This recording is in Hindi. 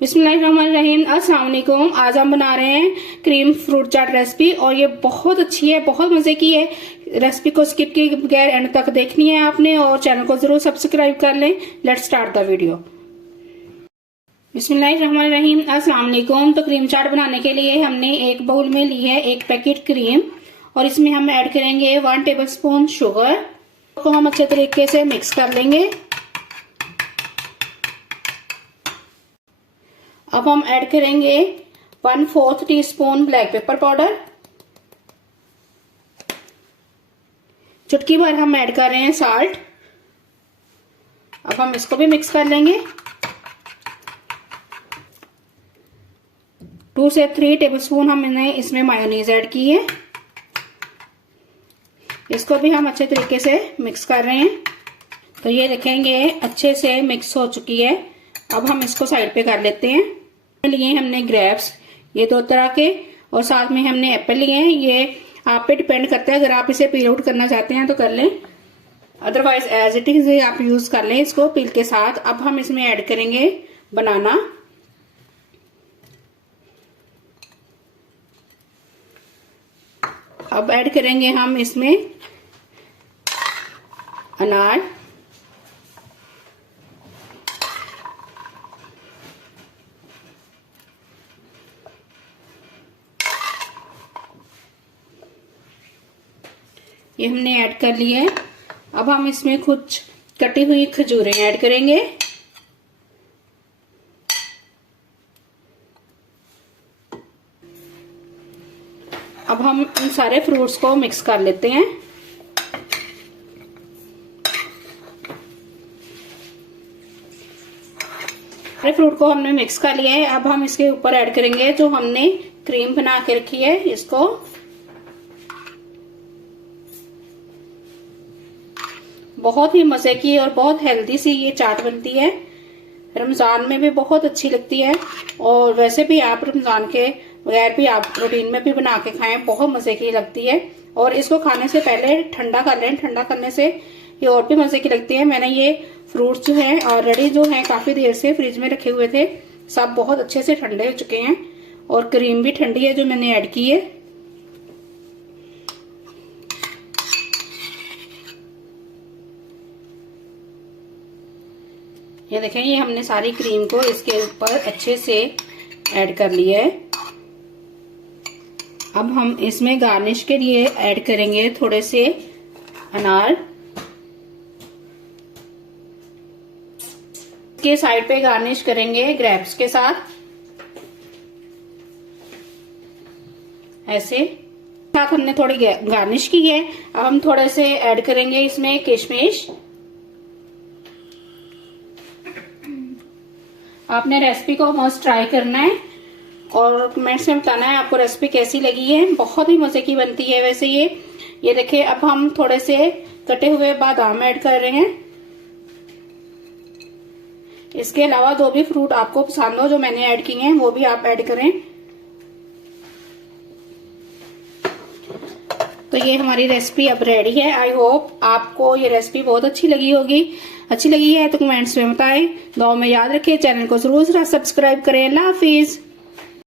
बिस्मिल्लाहिर्रहमानिर्रहीम। अस्सलाम वालेकुम। आज हम बना रहे हैं क्रीम फ्रूट चाट रेसिपी और ये बहुत अच्छी है, बहुत मजे की है। रेसिपी को स्किप किए बगैर एंड तक देखनी है आपने और चैनल को जरूर सब्सक्राइब कर लें। Let's start the video. बिस्मिल्लाहिर्रहमानिर्रहीम। अस्सलाम वालेकुम। तो क्रीम चाट बनाने के लिए हमने एक बाउल में ली है एक पैकेट क्रीम और इसमें हम ऐड करेंगे 1 टेबलस्पून शुगर को हम अच्छे तरीके से मिक्स कर लेंगे। अब हम ऐड करेंगे 1/4 टीस्पून ब्लैक पेपर पाउडर। चुटकी भर हम ऐड कर रहे हैं साल्ट। अब हम इसको भी मिक्स कर लेंगे। 2 से 3 टेबलस्पून हमने इसमें मायोनीज ऐड की है। इसको भी हम अच्छे तरीके से मिक्स कर रहे हैं। तो ये देखेंगे अच्छे से मिक्स हो चुकी है। अब हम इसको साइड पे कर लेते हैं। लिए हमने ग्रेप्स, ये 2 तरह के, और साथ में हमने एप्पल लिए हैं। ये आप पे डिपेंड करता है, अगर आप इसे पील आउट करना चाहते हैं तो कर लें, अदरवाइज एज इट इज आप यूज कर लें इसको पील के साथ। अब हम इसमें ऐड करेंगे बनाना। अब ऐड करेंगे हम इसमें अनार। ये हमने ऐड कर लिया है। अब हम इसमें कुछ कटी हुई खजूरें ऐड करेंगे। अब हम इन सारे फ्रूट्स को मिक्स कर लेते हैं। सारे फ्रूट को हमने मिक्स कर लिया है। अब हम इसके ऊपर ऐड करेंगे जो हमने क्रीम बना के रखी है इसको। बहुत ही मजे की और बहुत हेल्दी सी ये चाट बनती है। रमजान में भी बहुत अच्छी लगती है और वैसे भी आप रमजान के बगैर भी आप रूटीन में भी बना के खाएं, बहुत मजे की लगती है। और इसको खाने से पहले ठंडा कर लें, ठंडा करने से ये और भी मजे की लगती है। मैंने ये फ्रूट्स जो है ऑलरेडी जो है काफी देर से फ्रिज में रखे हुए थे, सब बहुत अच्छे से ठंडे हो चुके हैं और क्रीम भी ठंडी है जो मैंने ऐड की है। ये देखें, ये हमने सारी क्रीम को इसके ऊपर अच्छे से ऐड कर लिया है। अब हम इसमें गार्निश के लिए ऐड करेंगे थोड़े से अनार। के साइड पे गार्निश करेंगे ग्रेप्स के साथ, ऐसे साथ हमने थोड़ी गार्निश की है। अब हम थोड़े से ऐड करेंगे इसमें किशमिश। आपने रेसिपी को मस्ट ट्राई करना है और कमेंट्स में बताना है आपको रेसिपी कैसी लगी है। बहुत ही मजे की बनती है वैसे ये देखिए। अब हम थोड़े से कटे हुए बादाम ऐड कर रहे हैं। इसके अलावा जो भी फ्रूट आपको पसंद हो जो मैंने ऐड किए हैं वो भी आप ऐड करें। तो ये हमारी रेसिपी अब रेडी है। आई होप आपको ये रेसिपी बहुत अच्छी लगी होगी। अच्छी लगी है तो कमेंट्स में बताएं। दुआ में याद रखें, चैनल को जरूर सब्सक्राइब करें। अल्लाह हाफिज।